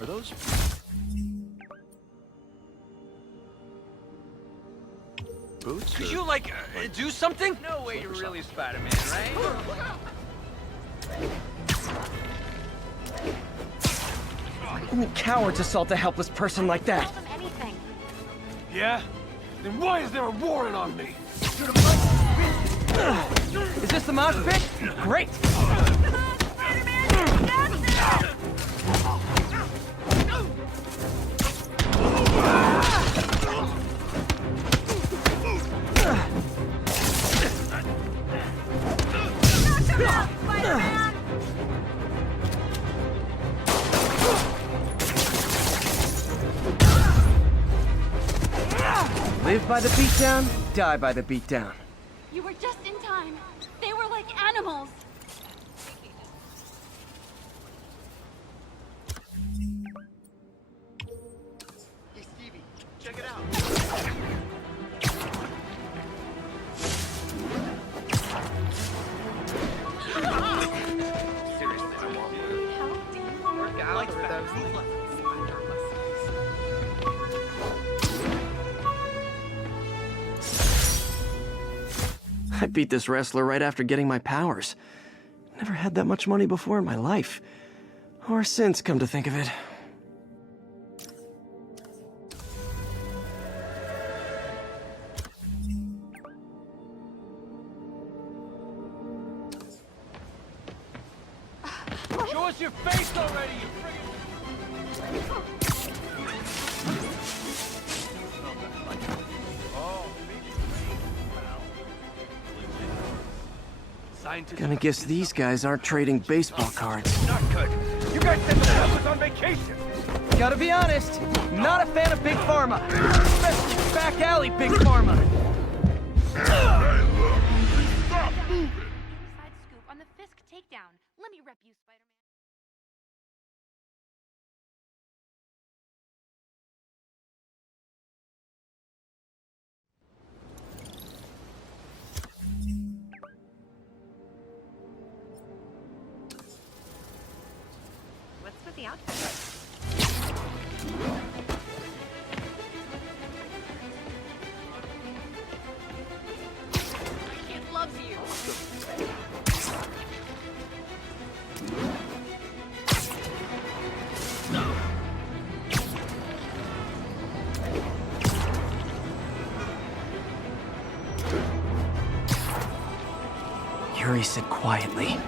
Are those... boots? Could or- you, like, do something? No way you're really Spider-Man, right? Only cowards assault a helpless person like that. Tell them anything. Yeah? Then why is there a warrant on me? Is this the mosh pit? Great! Live by the beatdown, die by the beatdown. You were just in time. They were like animals. Hey, Stevie, check it out. Seriously, I want one. Work out or those... I beat this wrestler right after getting my powers. Never had that much money before in my life. Or since, come to think of it. Show us your face already, you friggin'... Gonna guess these guys aren't trading baseball cards. Not good. You guys said the world was on vacation. Gotta be honest, not a fan of Big Pharma. Especially back alley Big Pharma. Stop moving! Side scoop on the Fisk takedown. Let me rep you, Spider-Man. What's with the outfit? It loves you. Yuri said quietly.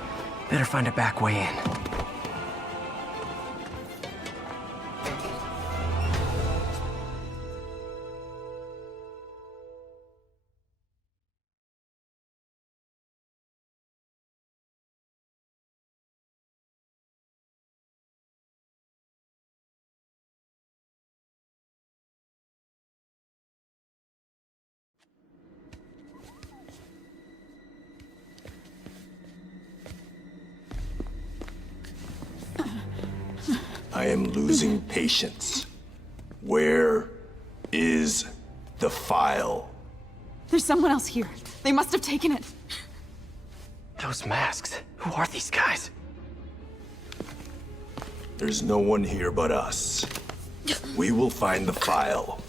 Better find a back way in. I am losing patience. Where is the file? There's someone else here. They must have taken it. Those masks. Who are these guys? There's no one here but us. We will find the file,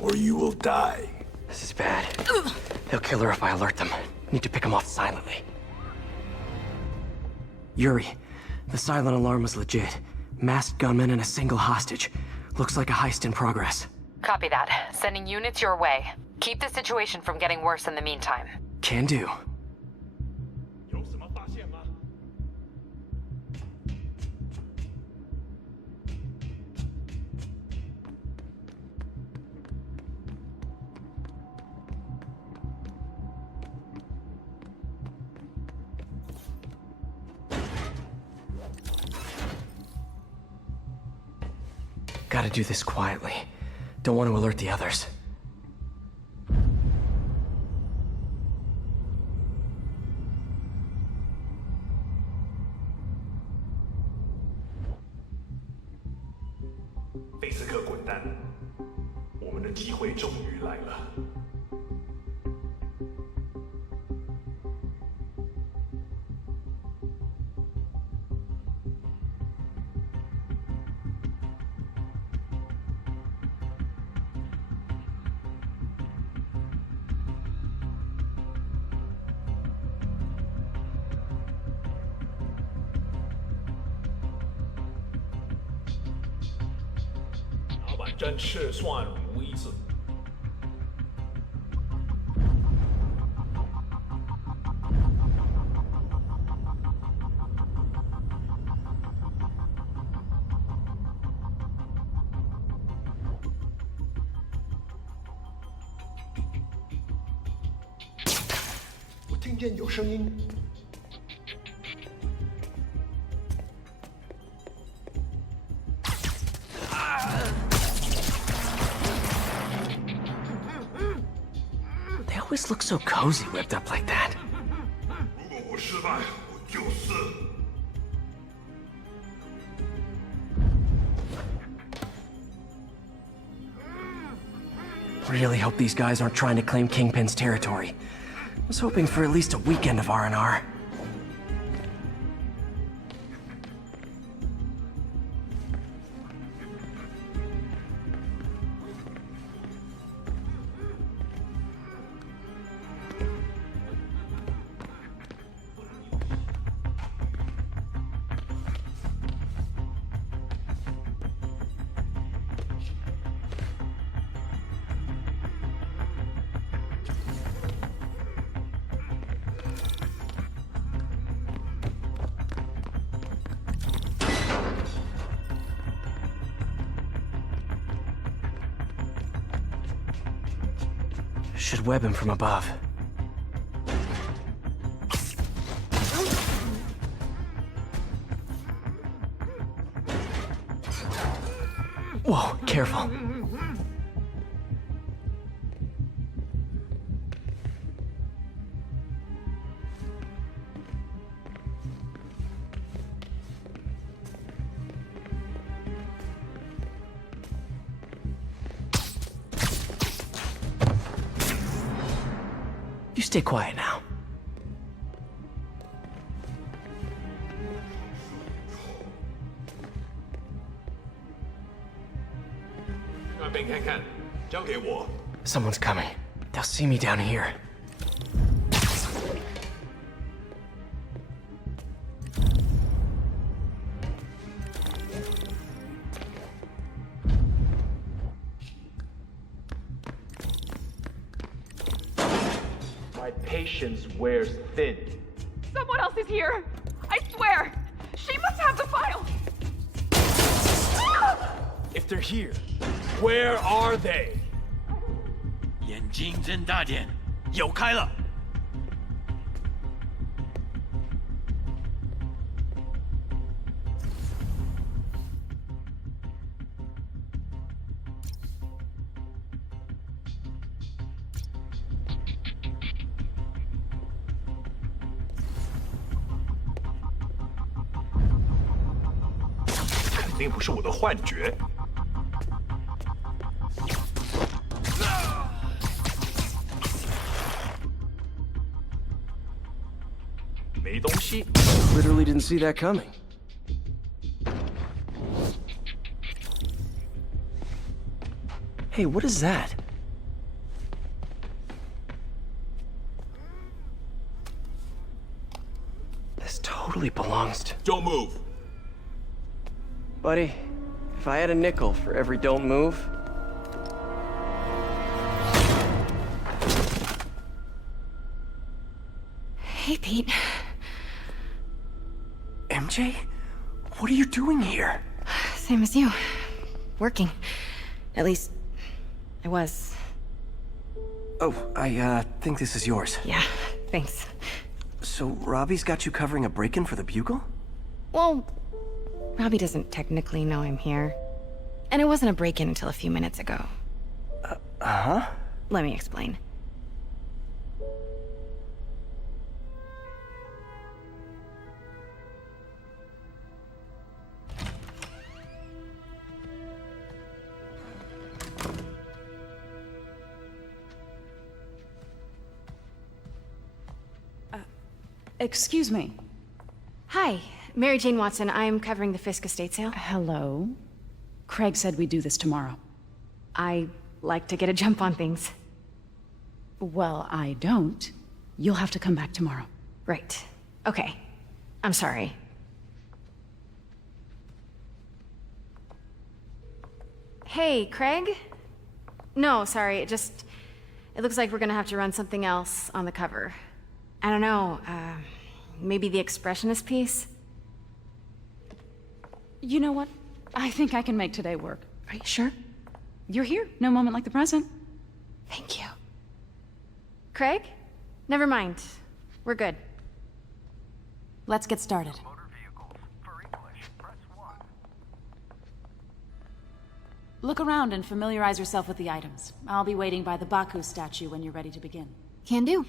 or you will die. This is bad. They'll kill her if I alert them. Need to pick them off silently. Yuri, the silent alarm was legit. Masked gunmen and a single hostage. Looks like a heist in progress. Copy that. Sending units your way. Keep the situation from getting worse in the meantime. Can do. Gotta do this quietly. Don't want to alert the others. 真是算无一字。我听见有声音。They always look so cozy whipped up like that. 如果我失败，我就死。Really hope these guys aren't trying to claim Kingpin's territory. I was hoping for at least a weekend of R&R. Should web him from above. Whoa, careful. You stay quiet now. 那边看看，交给我。 Someone's coming. They'll see me down here. My patience wears thin. Someone else is here! I swear! She must have the file! If they're here, where are they? 眼睛睁大点，有开了。肯定不是我的幻觉。没东西。 Literally didn't see that coming. Hey, what is that? This totally belongs to... Don't move. Buddy, if I had a nickel for every don't move... Hey, Pete. MJ? What are you doing here? Same as you. Working. At least, I was. Oh, I think this is yours. Yeah, thanks. So, Robbie's got you covering a break-in for the Bugle? Well, Robbie doesn't technically know I'm here. And it wasn't a break-in until a few minutes ago. Uh-huh? Let me explain. Excuse me. Hi, Mary Jane Watson. I'm covering the Fisk estate sale. Hello. Craig said we'd do this tomorrow. I like to get a jump on things. Well, I don't. You'll have to come back tomorrow. Right. Okay. I'm sorry. Hey, Craig? No, sorry, it looks like we're gonna have to run something else on the cover. I don't know, maybe the expressionist piece? You know what? I think I can make today work. Are you sure? You're here. No moment like the present. Thank you. Craig? Never mind. We're good. Let's get started. Look around and familiarize yourself with the items. I'll be waiting by the Baku statue when you're ready to begin. Can do.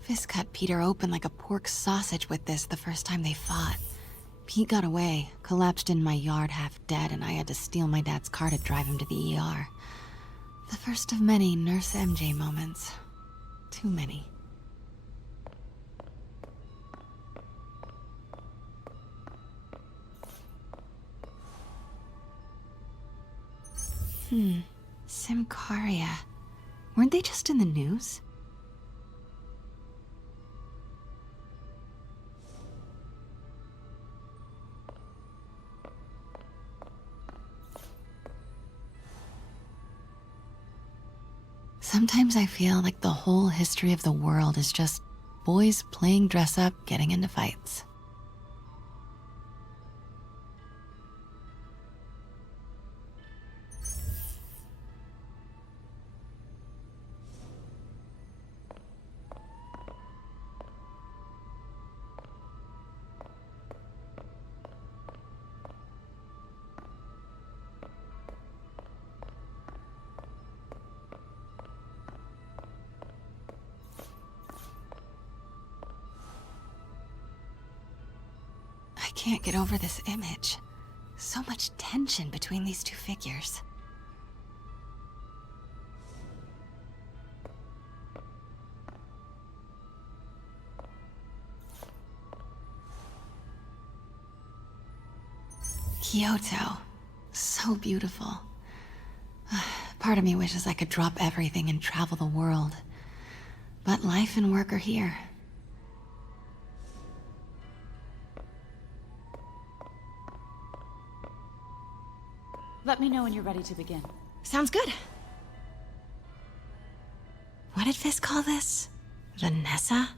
Fisk cut Peter open like a pork sausage with this the first time they fought. Pete got away, collapsed in my yard half dead, and I had to steal my dad's car to drive him to the ER. The first of many Nurse MJ moments. Too many. Simcaria. Weren't they just in the news? Sometimes I feel like the whole history of the world is just boys playing dress up, getting into fights. I can't get over this image. So much tension between these two figures. Kyoto. So beautiful. Part of me wishes I could drop everything and travel the world. But life and work are here. Let me know when you're ready to begin. Sounds good. What did Fisk call this? Vanessa?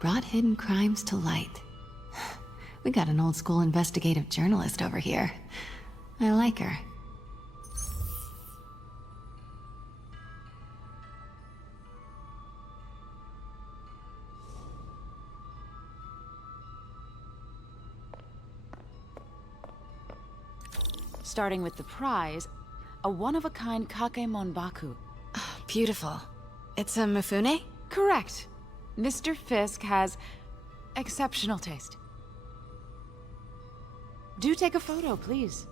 Brought hidden crimes to light. We got an old school investigative journalist over here. I like her. Starting with the prize, a one-of-a-kind Kakemon Baku. Beautiful. It's a Mifune? Correct. Mr. Fisk has exceptional taste. Do take a photo, please.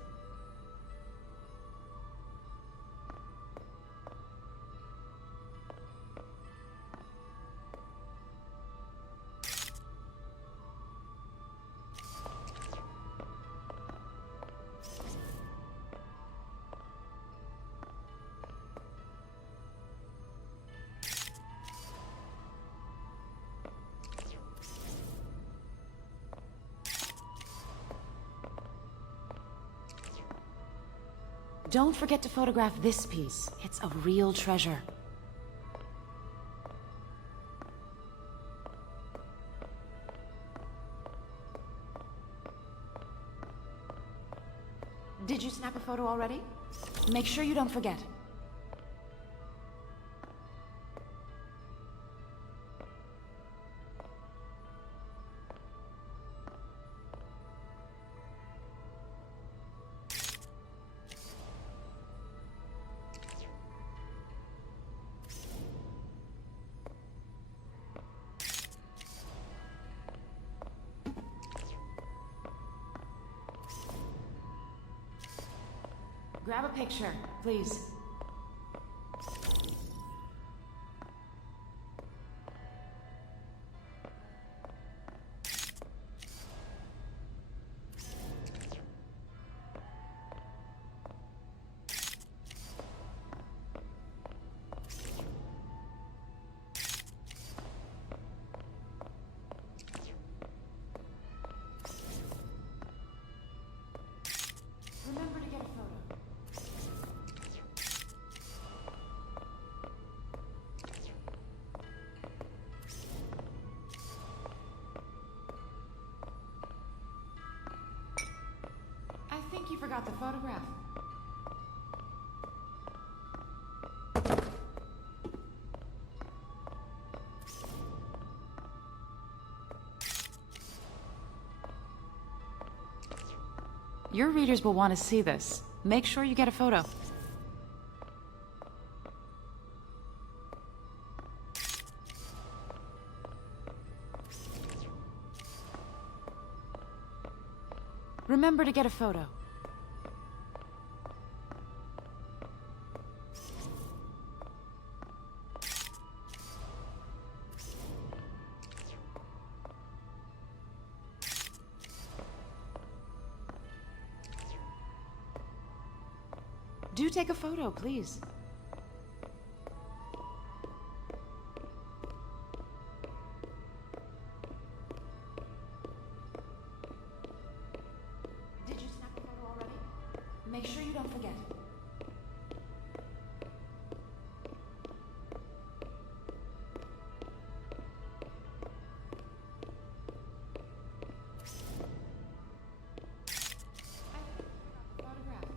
Don't forget to photograph this piece. It's a real treasure. Did you snap a photo already? Make sure you don't forget. Grab a picture, please. Remember to get a photo. I think you forgot the photograph. Your readers will want to see this. Make sure you get a photo. Remember to get a photo. Do take a photo, please. Did you snap the photo already? Make sure you don't forget. Photograph.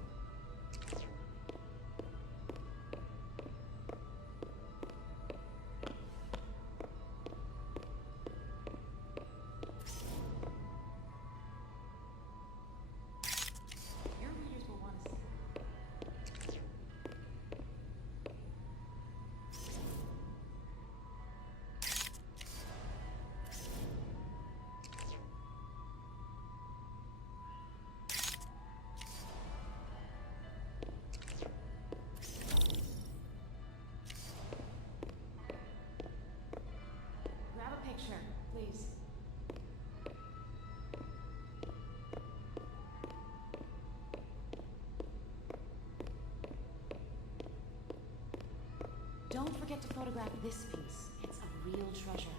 Your readers will want to see. Grab a picture, please. Don't forget to photograph this piece. It's a real treasure.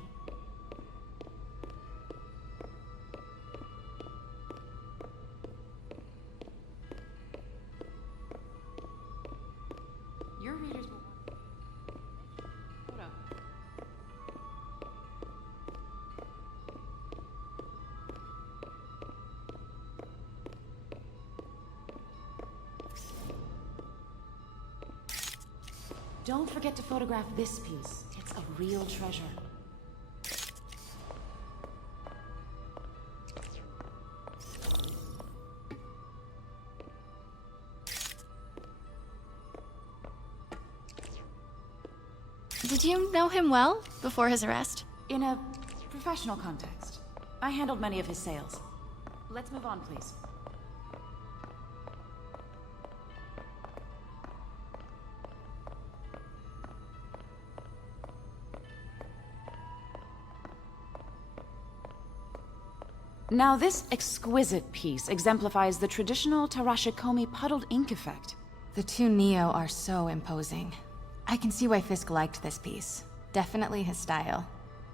Your readers will want photo. Don't forget to photograph this piece. It's a real treasure. Did you know him well before his arrest? In a professional context, I handled many of his sales. Let's move on, please. Now, this exquisite piece exemplifies the traditional Tarashikomi puddled ink effect. The two Neo are so imposing. I can see why Fisk liked this piece. Definitely his style.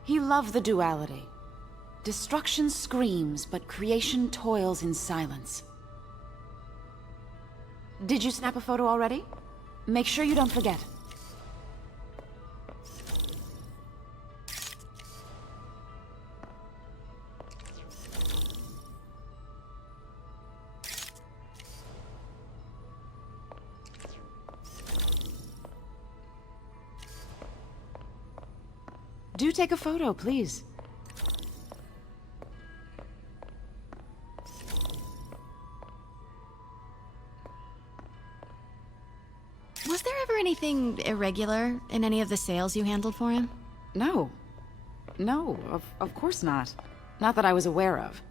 He loved the duality. Destruction screams, but creation toils in silence. Did you snap a photo already? Make sure you don't forget. Do take a photo, please. Was there ever anything irregular in any of the sales you handled for him? No. No, of course not. Not that I was aware of.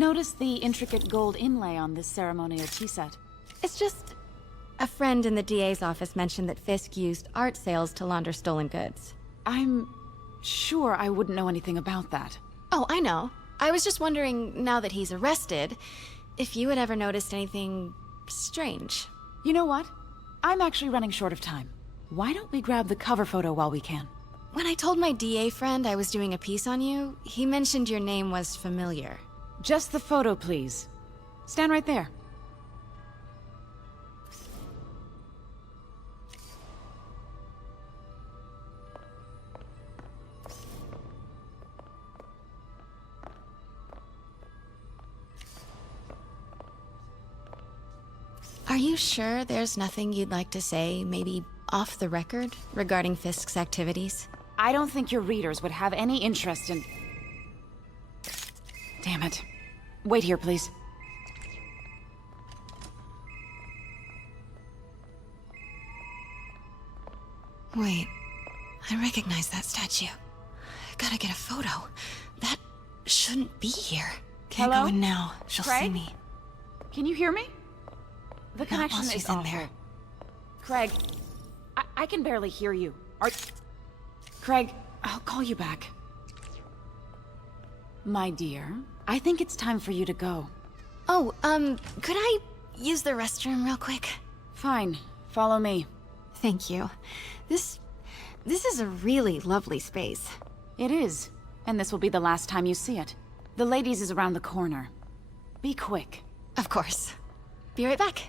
Notice the intricate gold inlay on this ceremonial tea set. It's just... a friend in the DA's office mentioned that Fisk used art sales to launder stolen goods. I'm sure I wouldn't know anything about that. Oh, I know. I was just wondering, now that he's arrested, if you had ever noticed anything strange. You know what? I'm actually running short of time. Why don't we grab the cover photo while we can? When I told my DA friend I was doing a piece on you, he mentioned your name was familiar. Just the photo, please. Stand right there. Are you sure there's nothing you'd like to say, maybe off the record, regarding Fisk's activities? I don't think your readers would have any interest in... Damn it. Wait here, please. Wait, I recognize that statue. Gotta get a photo. That shouldn't be here. Can't Hello? go in now. She'll see Craig? me. Can you hear me? The Not connection while is she's in awful. there. Craig, I can barely hear you. Craig, I'll call you back. My dear, I think it's time for you to go. Oh, could I use the restroom real quick? Fine. Follow me. Thank you. This is a really lovely space. It is. And this will be the last time you see it. The ladies is around the corner. Be quick. Of course. Be right back.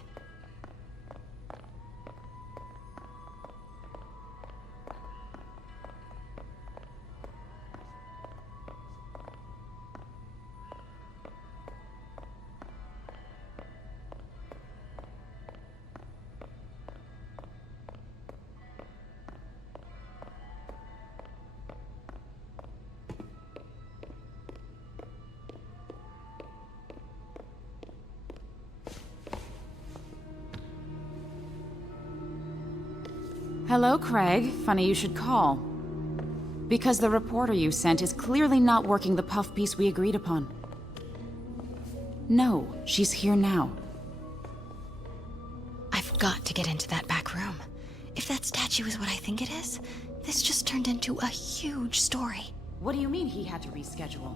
Hello, Craig. Funny you should call. Because the reporter you sent is clearly not working the puff piece we agreed upon. No, she's here now. I've got to get into that back room. If that statue is what I think it is, this just turned into a huge story. What do you mean he had to reschedule?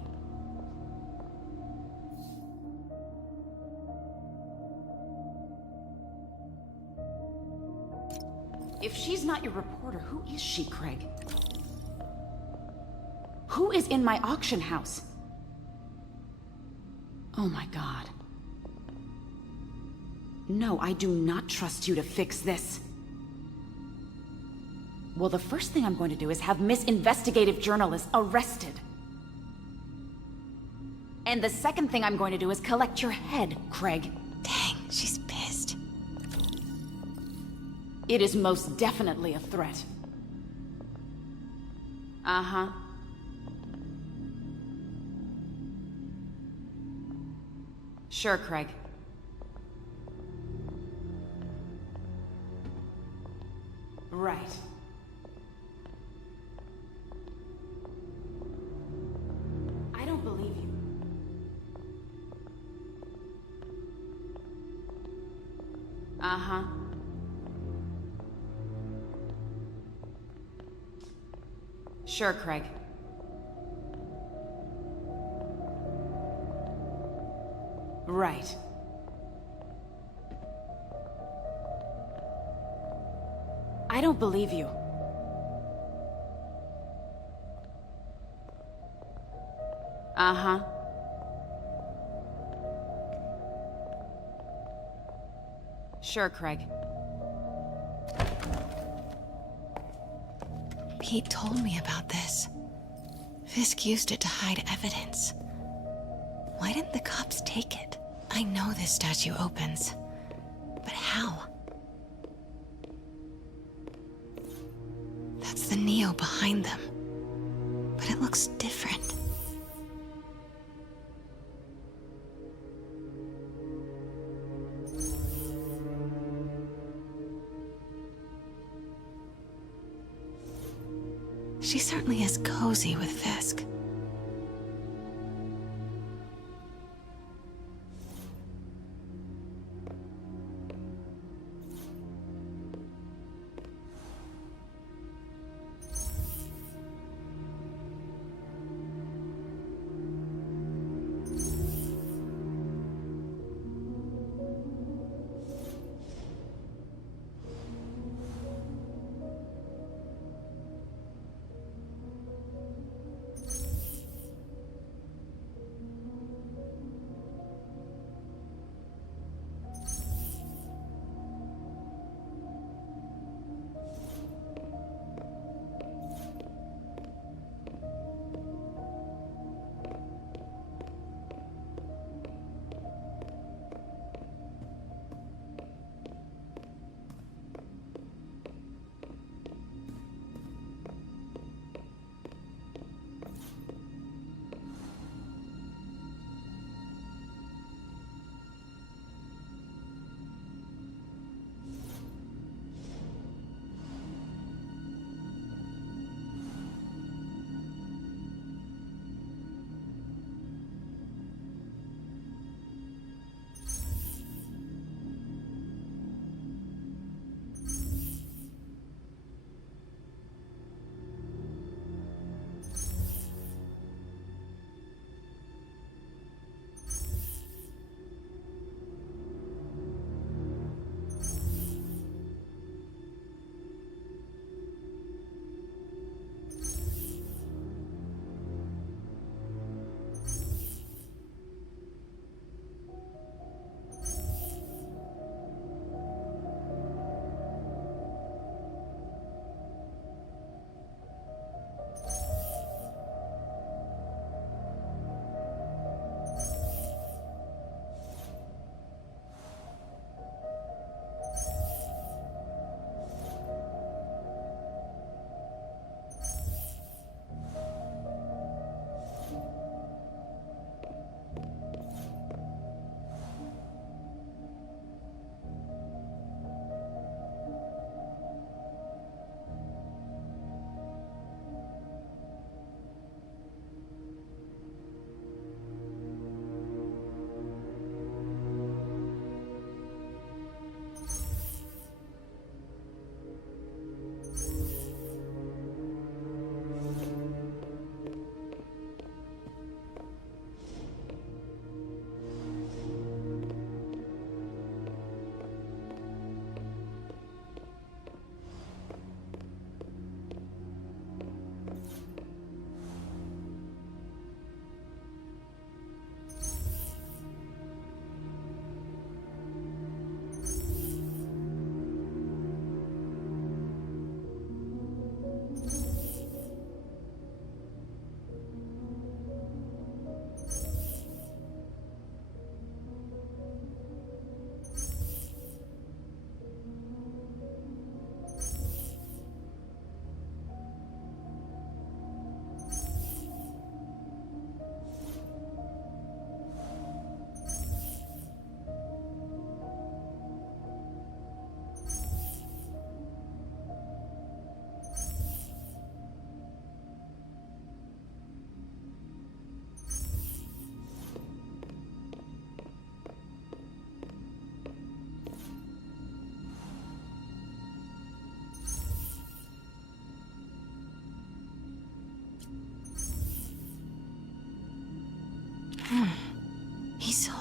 If she's not your reporter, who is she, Craig? Who is in my auction house? Oh my god. No, I do not trust you to fix this. Well, the first thing I'm going to do is have Miss Investigative Journalist arrested. And the second thing I'm going to do is collect your head, Craig. Dang, she's pissed. It is most definitely a threat. Uh-huh. Sure, Craig. Right. I don't believe you. Uh-huh. Sure, Craig. Right. I don't believe you. Uh-huh. Sure, Craig. Pete told me about this. Fisk used it to hide evidence. Why didn't the cops take it? I know this statue opens. But how? That's the Neo behind them. But it looks different. She certainly is cozy with Fisk.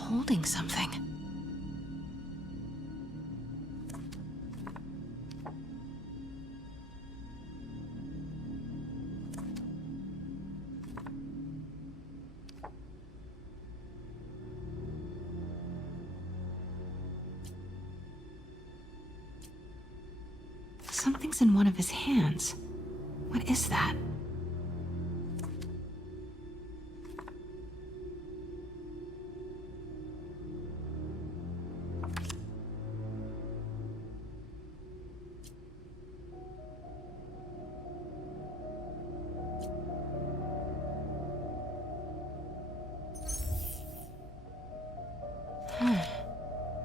holding something. Something's in one of his hands. What is that?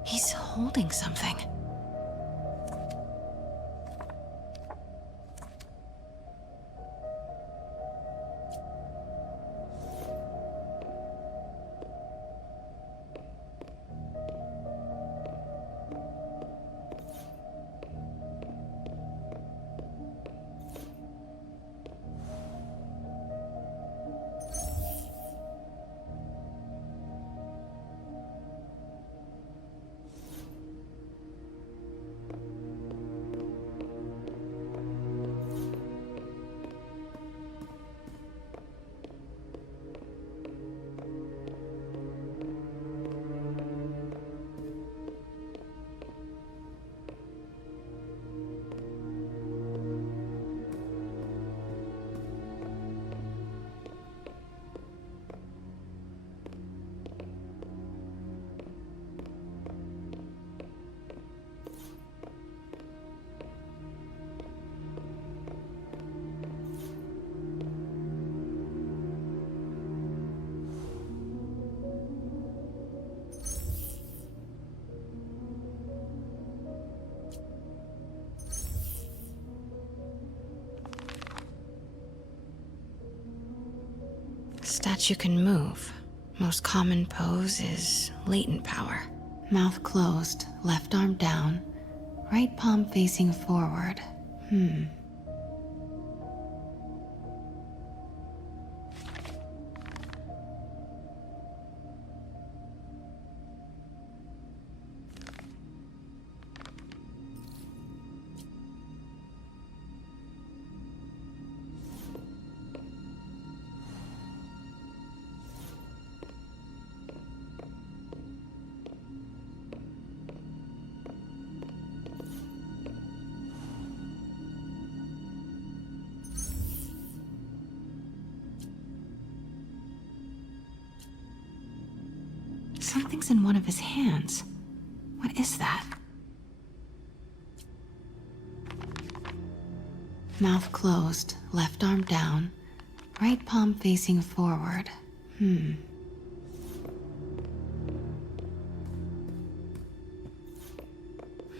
He's holding something. Statue can move. Most common pose is latent power. Mouth closed, left arm down, right palm facing forward. Something's in one of his hands. What is that? Mouth closed, left arm down, right palm facing forward.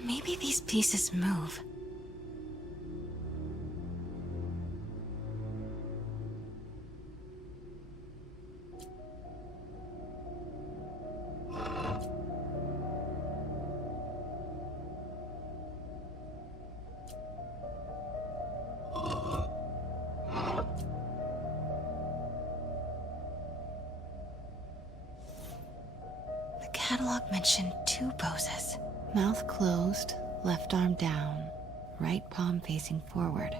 Maybe these pieces move. The catalog mentioned 2 poses. Mouth closed, left arm down, right palm facing forward.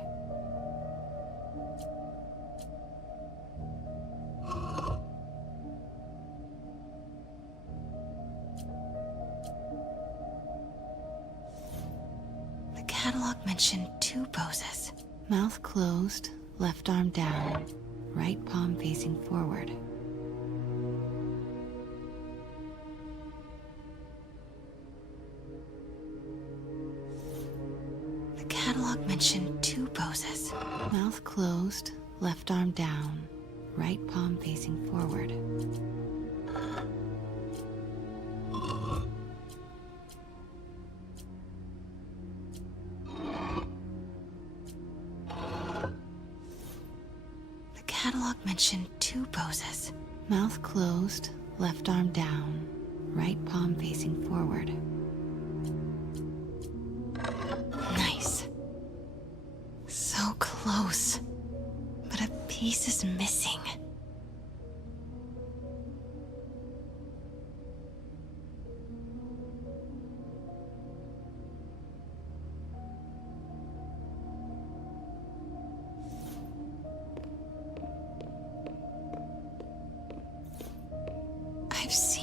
The catalog mentioned 2 poses. Mouth closed, left arm down, right palm facing forward. The catalog mentioned 2 poses. Mouth closed, left arm down, right palm facing forward. The catalog mentioned 2 poses. Mouth closed, left arm down, right palm facing forward. Nice. So close. But a piece is missing.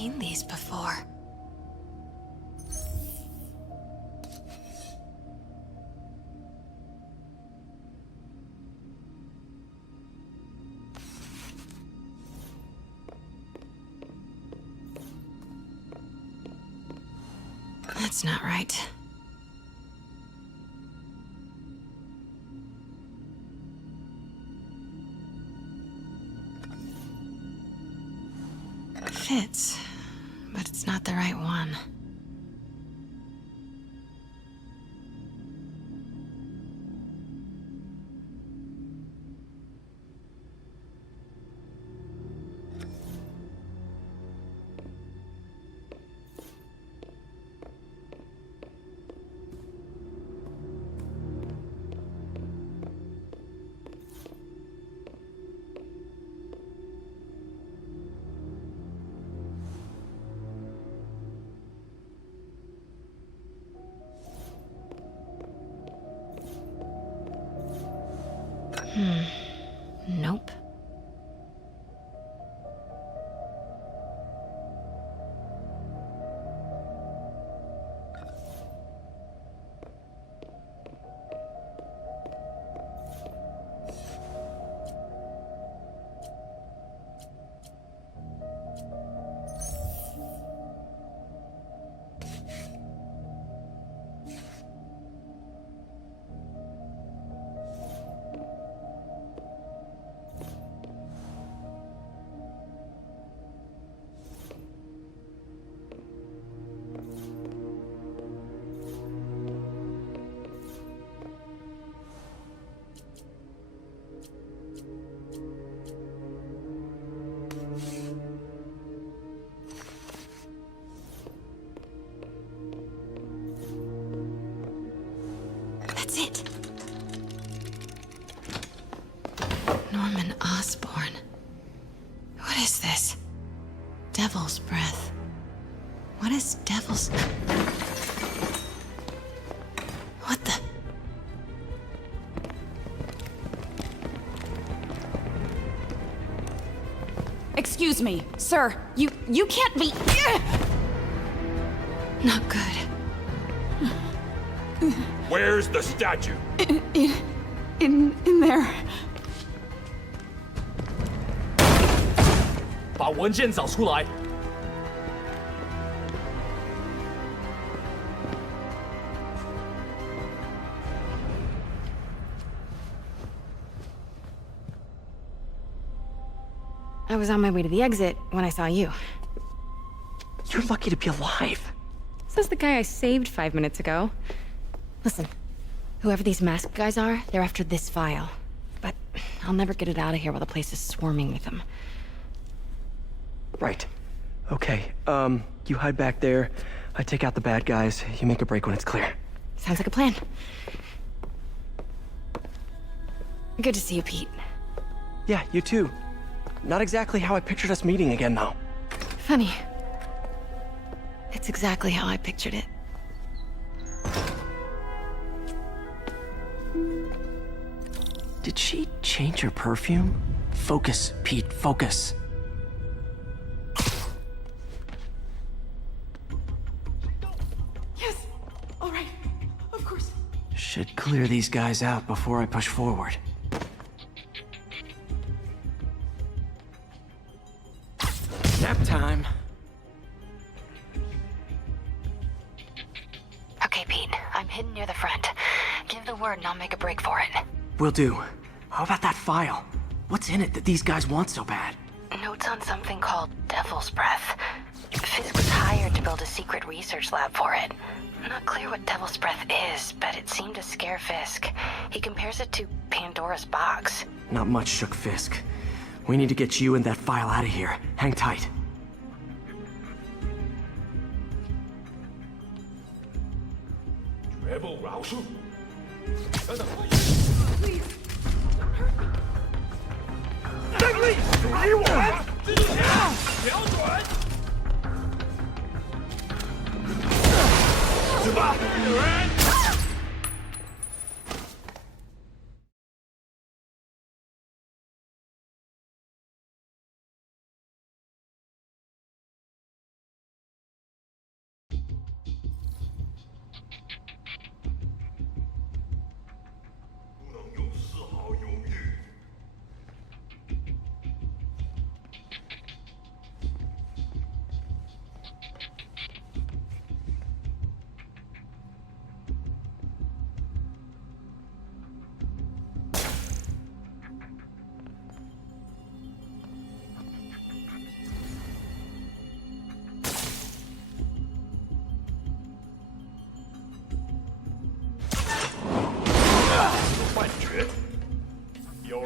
seen these before. That's not right. Fits, but it's not the right one. Nope. That's it. Norman Osborn. What is this? Devil's breath. What is devil's... What the... Excuse me, sir. You can't be... Not good. Where's the statue? In there. 把文件找出来。I was on my way to the exit when I saw you. You're lucky to be alive. Says the guy I saved 5 minutes ago. Listen, whoever these masked guys are, they're after this file. But I'll never get it out of here while the place is swarming with them. Right. Okay, you hide back there. I take out the bad guys. You make a break when it's clear. Sounds like a plan. Good to see you, Pete. Yeah, you too. Not exactly how I pictured us meeting again, though. Funny. It's exactly how I pictured it. Did she change her perfume? Focus, Pete, focus. Yes. All right. Of course. Should clear these guys out before I push forward. Nap time. Okay, Pete. I'm hidden near the front. Give the word and I'll make a break for it. Will do. How about that file? What's in it that these guys want so bad? Notes on something called Devil's Breath. Fisk was hired to build a secret research lab for it. Not clear what Devil's Breath is, but it seemed to scare Fisk. He compares it to Pandora's box. Not much shook Fisk. We need to get you and that file out of here. Hang tight.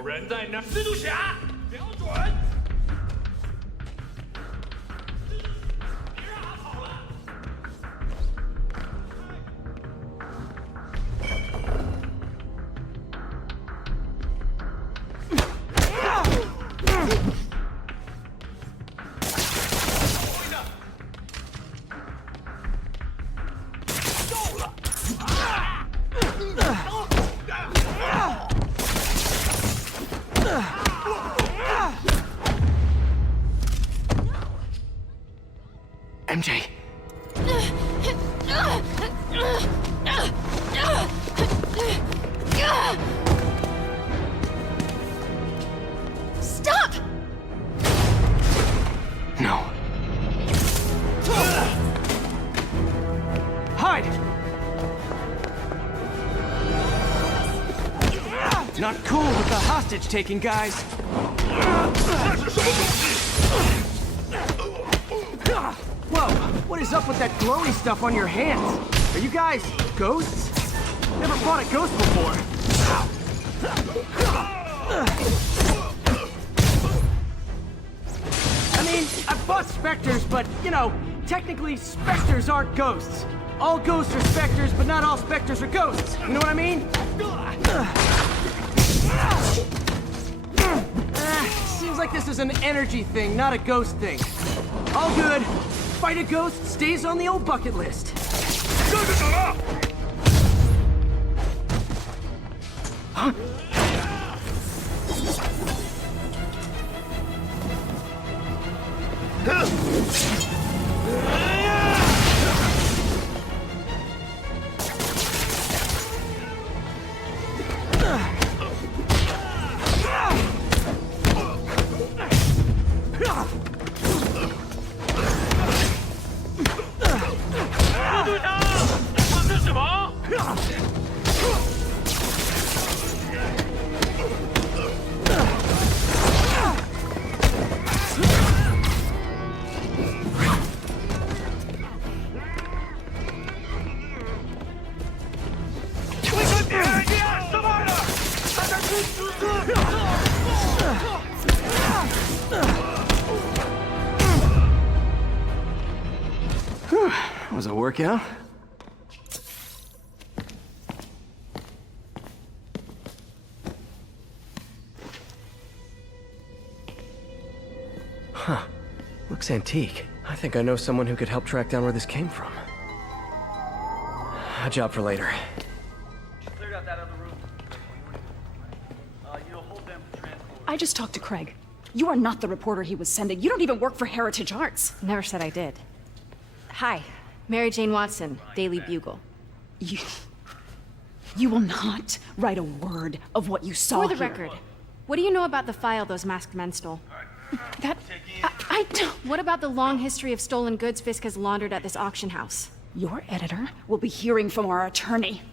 有人在那，蜘蛛侠，瞄准！别让他跑了！ MJ. Stop! No. Hide! Not cool with the hostage taking, guys. Whoa, what is up with that glowy stuff on your hands? Are you guys ghosts? Never fought a ghost before. I mean, I've fought specters, but, you know, technically specters aren't ghosts. All ghosts are specters, but not all specters are ghosts. You know what I mean? Seems like this is an energy thing, not a ghost thing. All good. Fight a ghost stays on the old bucket list. Huh? Was a workout? Huh. Looks antique. I think I know someone who could help track down where this came from. A job for later. Cleared out that other room. You'll hold them for transport. I just talked to Craig. You are not the reporter he was sending. You don't even work for Heritage Arts. Never said I did. Hi, Mary Jane Watson, Daily Bugle. You will not write a word of what you saw For the here. record, what do you know about the file those masked men stole? I don't... What about the long history of stolen goods Fisk has laundered at this auction house? Your editor will be hearing from our attorney.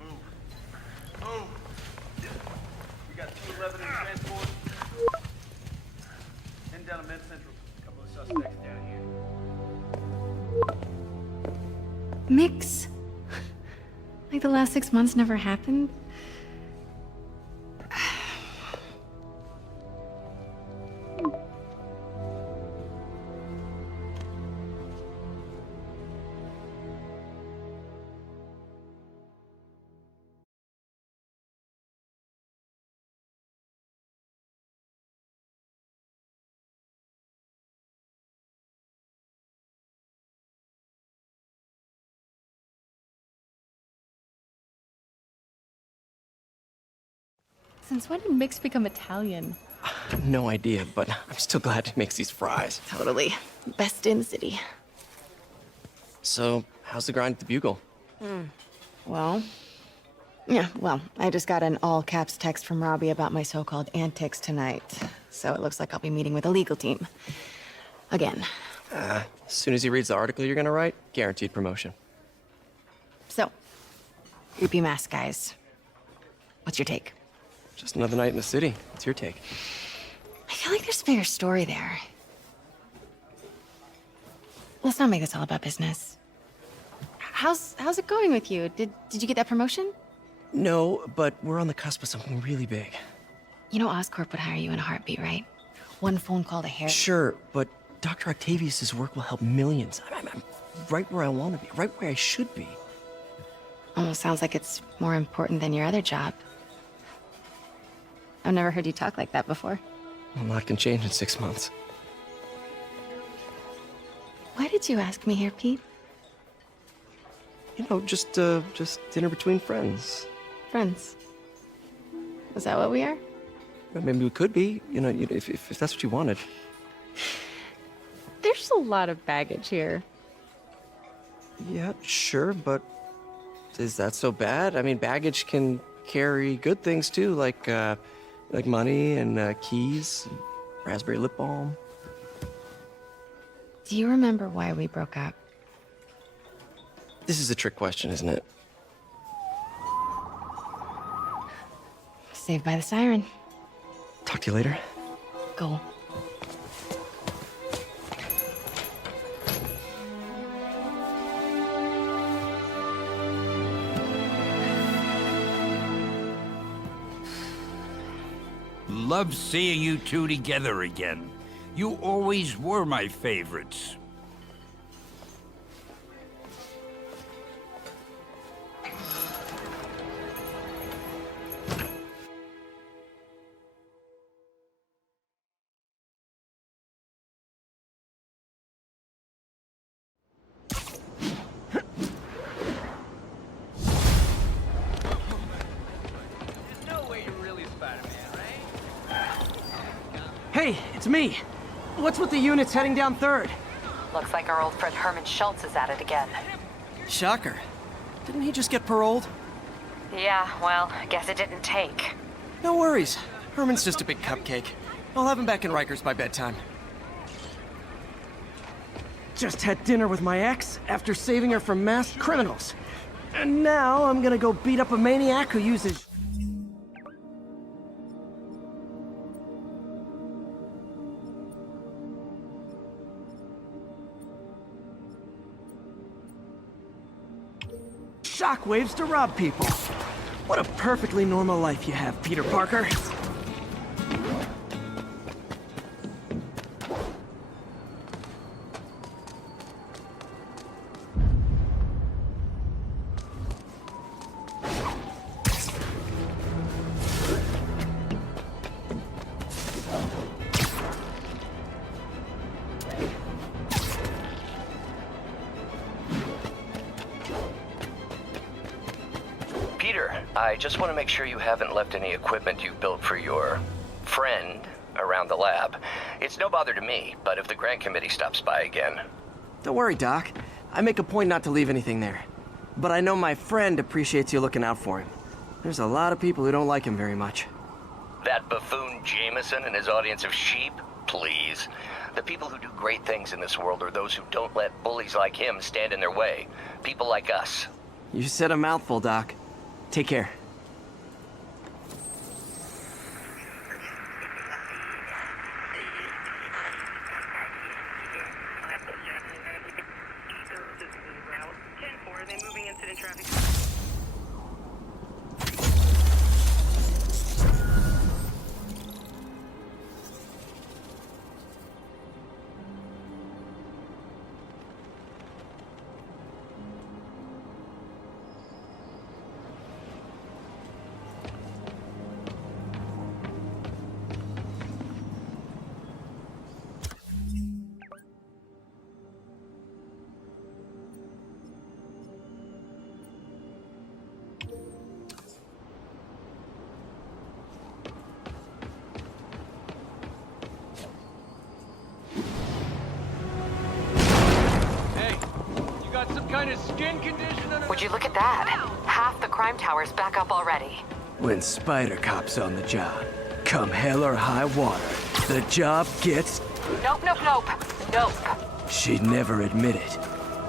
Move. We got 211 in transport. Heading down to Med Central. A couple of suspects down here. Mix. Like the last 6 months never happened? Since when did Mix become Italian? No idea, but I'm still glad he makes these fries. Totally. Best in the city. So, how's the grind at the Bugle? Well, I just got an all-caps text from Robbie about my so-called antics tonight. So it looks like I'll be meeting with a legal team. Again. As soon as he reads the article you're gonna write, guaranteed promotion. So, creepy mask guys. What's your take? Just another night in the city. What's your take? I feel like there's a bigger story there. Let's not make this all about business. How's it going with you? Did you get that promotion? No, but we're on the cusp of something really big. You know Oscorp would hire you in a heartbeat, right? One phone call to Harry. Sure, but Dr. Octavius's work will help millions. I'm right where I want to be, right where I should be. Almost sounds like it's more important than your other job. I've never heard you talk like that before. A lot can change in 6 months. Why did you ask me here, Pete? You know, just dinner between friends. Friends. Is that what we are? Maybe we could be, you know, if that's what you wanted. There's a lot of baggage here. Yeah, sure, but is that so bad? I mean, baggage can carry good things too, like money and keys, and raspberry lip balm. Do you remember why we broke up? This is a trick question, isn't it? Saved by the siren. Talk to you later. Go. Love seeing you two together again. You always were my favorites. Hey, it's me. What's with the units heading down 3rd? Looks like our old friend Herman Schultz is at it again. Shocker. Didn't he just get paroled? Yeah, well, I guess it didn't take. No worries. Herman's just a big cupcake. I'll have him back in Rikers by bedtime. Just had dinner with my ex after saving her from masked criminals. And now I'm gonna go beat up a maniac who uses... shockwaves to rob people. What a perfectly normal life you have, Peter Parker. I just want to make sure you haven't left any equipment you built for your friend around the lab. It's no bother to me, but if the grant committee stops by again... Don't worry, Doc. I make a point not to leave anything there. But I know my friend appreciates you looking out for him. There's a lot of people who don't like him very much. That buffoon Jameson and his audience of sheep? Please. The people who do great things in this world are those who don't let bullies like him stand in their way. People like us. You said a mouthful, Doc. Take care. Kind of skin condition under... Would you look at that? Half the crime tower's back up already. When Spider Cop's on the job, come hell or high water, the job gets... Nope. She'd never admit it,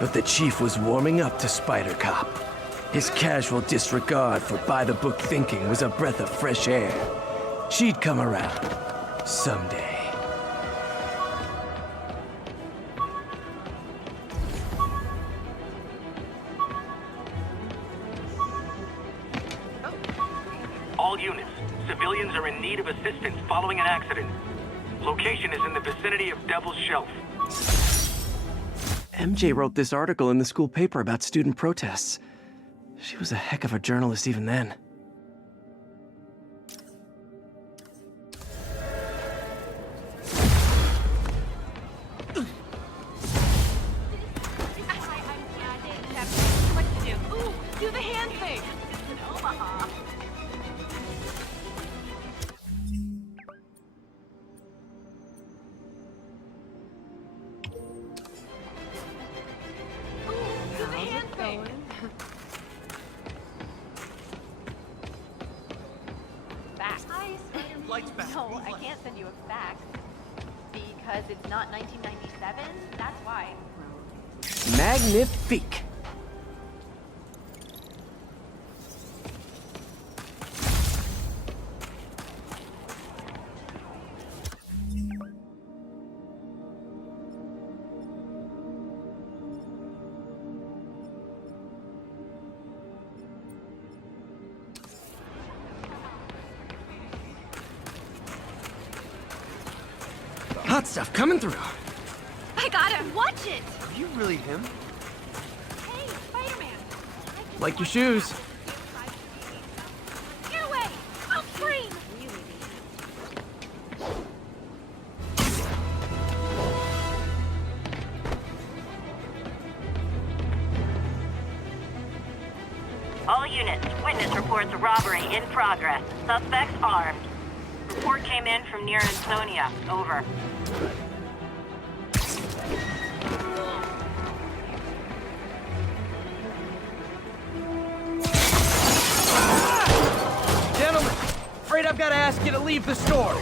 but the chief was warming up to Spider Cop. His casual disregard for by-the-book thinking was a breath of fresh air. She'd come around. Someday. All units, Civilians are in need of assistance following an accident. Location is in the vicinity of Devil's Shelf. MJ wrote this article in the school paper about student protests. She was a heck of a journalist even then. Do the hand thing! Omaha. Do the hand thing! Fax. Lights back. No, I can't send you a fax. Because it's not 1997? That's why. Magnifique. Hot stuff coming through. I got him! Watch it! Are you really him? Hey, Spider-Man! Like your shoes. Get away! I'll scream! All units, witness reports a robbery in progress. Suspects armed. Report came in from near Ansonia. Over. Gentlemen, afraid I've got to ask you to leave the store.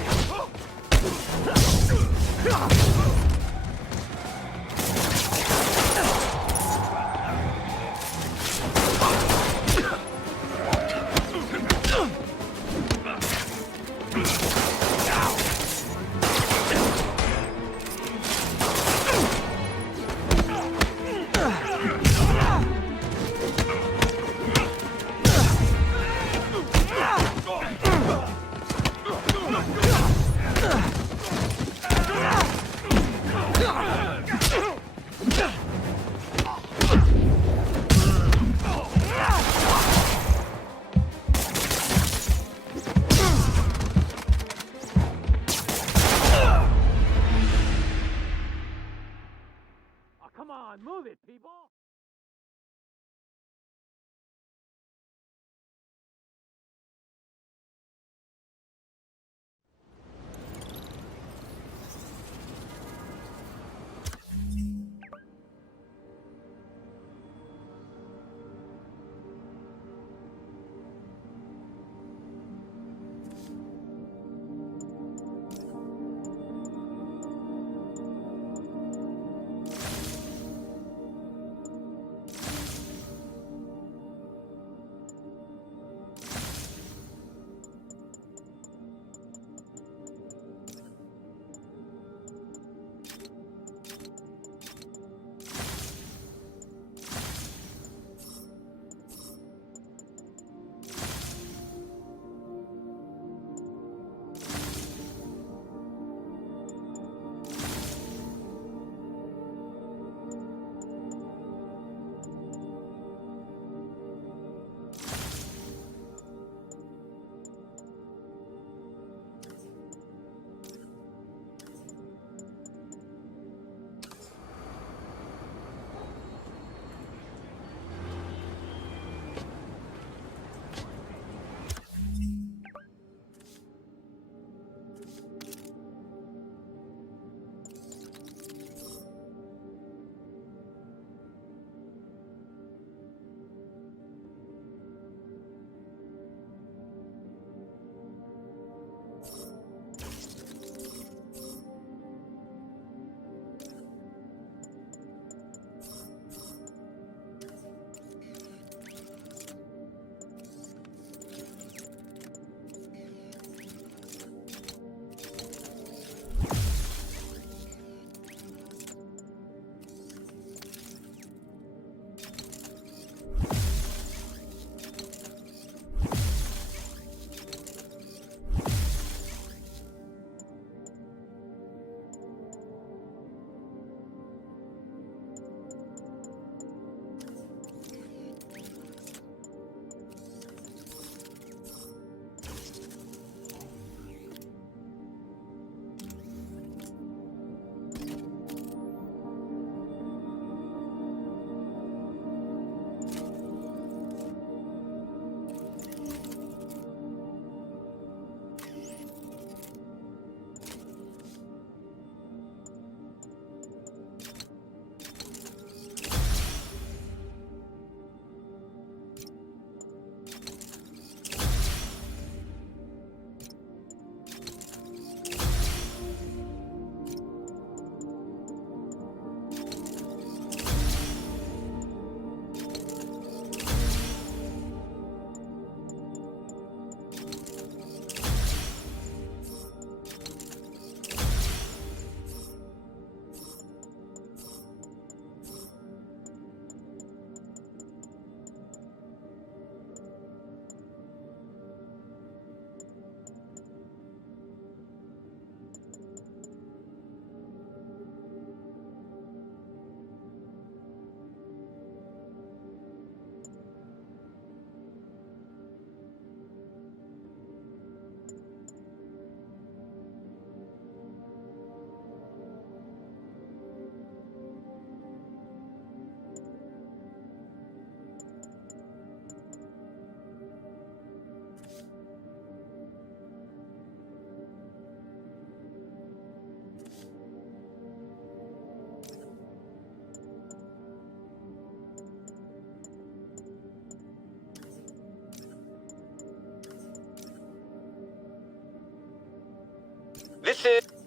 This is...